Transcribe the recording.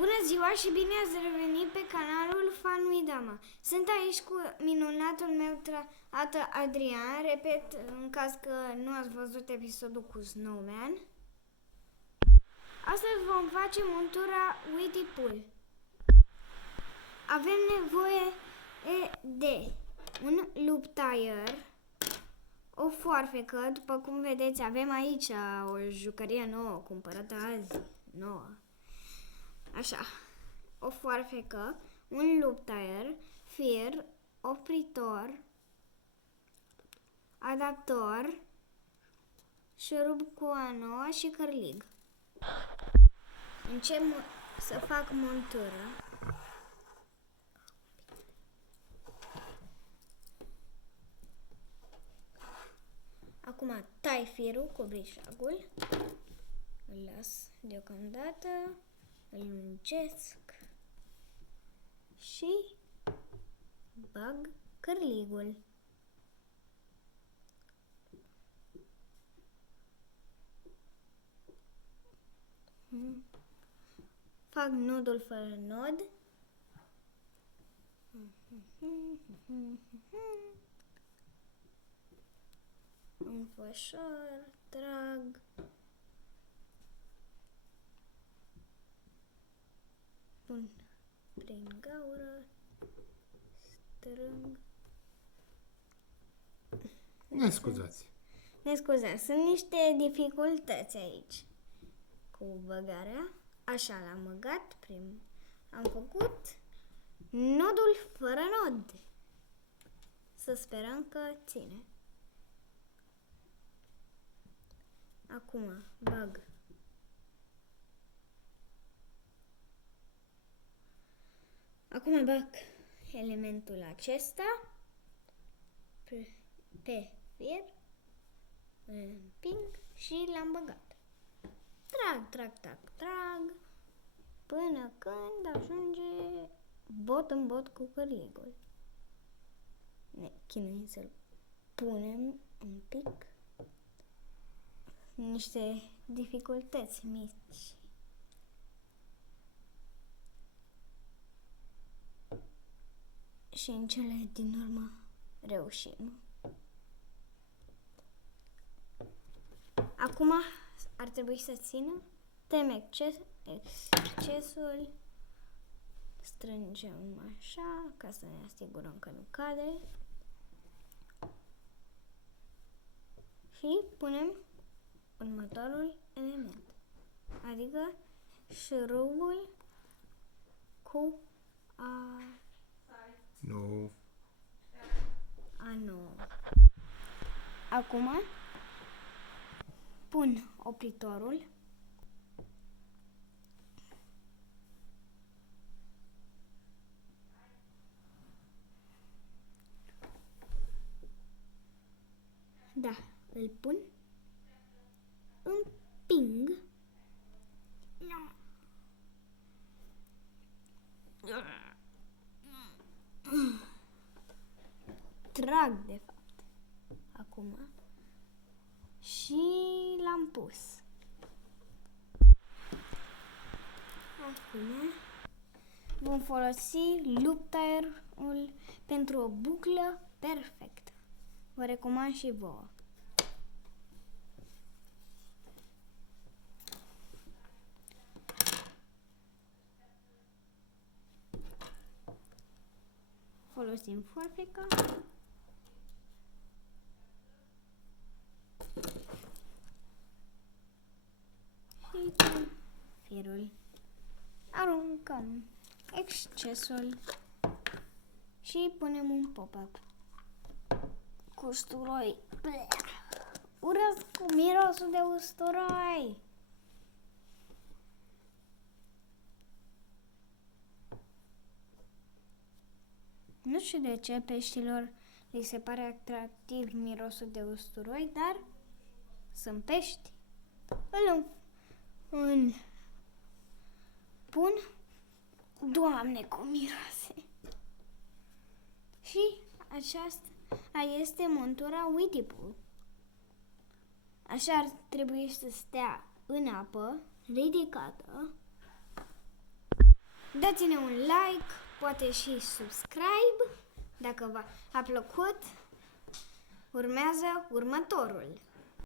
Bună ziua și bine ați revenit pe canalul Fanuidama. Sunt aici cu minunatul meu tată Adrian. Repet, în caz că nu ați văzut episodul cu Snowman. Astăzi vom face montura Whitey Pool. Avem nevoie de un loop tire, o foarfecă, după cum vedeți avem aici o jucărie nouă, cumpărată azi, nouă. Așa, o foarfecă, un loop tire, fir, opritor, adaptor, șurub cu anoa și cărlig. Încep să fac montură. Acum tai firul cu brișagul, îl las deocamdată, îl lungesc și bag cărligul. Fac nodul fără nod. Înfășor, trag. Pun prin gaură, strâng. Ne scuzați. Ne scuzați, sunt niște dificultăți aici cu băgarea. Așa, l-am băgat prim. Am făcut nodul fără nod. Să sperăm că ține. Acum bag elementul acesta pe fir, îl împing și l-am băgat. Trag până când ajunge bot în bot cu cărligul. Ne chinuim să-l punem un pic. Niște dificultăți mici. Și în cele din urmă reușim. Acum ar trebui să țină. Tem excesul. Strângem așa ca să ne asigurăm că nu cade. Și punem următorul element. Adică șurubul cu anoa. Acum pun opritorul. Da, îl pun. Împing. Trag, de fapt. Acum. Și l-am pus. Acum vom folosi loop tire-ul pentru o buclă perfectă. Vă recomand și vouă. Folosim foarfeca. Și firul. Aruncăm excesul și punem un pop-up cu usturoi. Urăsc cu mirosul de usturoi. Nu știu de ce peștilor li se pare atractiv mirosul de usturoi, dar sunt pești. Îl pun. Doamne, cum miroase! Și aceasta este montura Whitey Pool. Așa ar trebui să stea în apă, ridicată, Dați-ne un like, poate și subscribe, dacă v-a plăcut. Urmează următorul.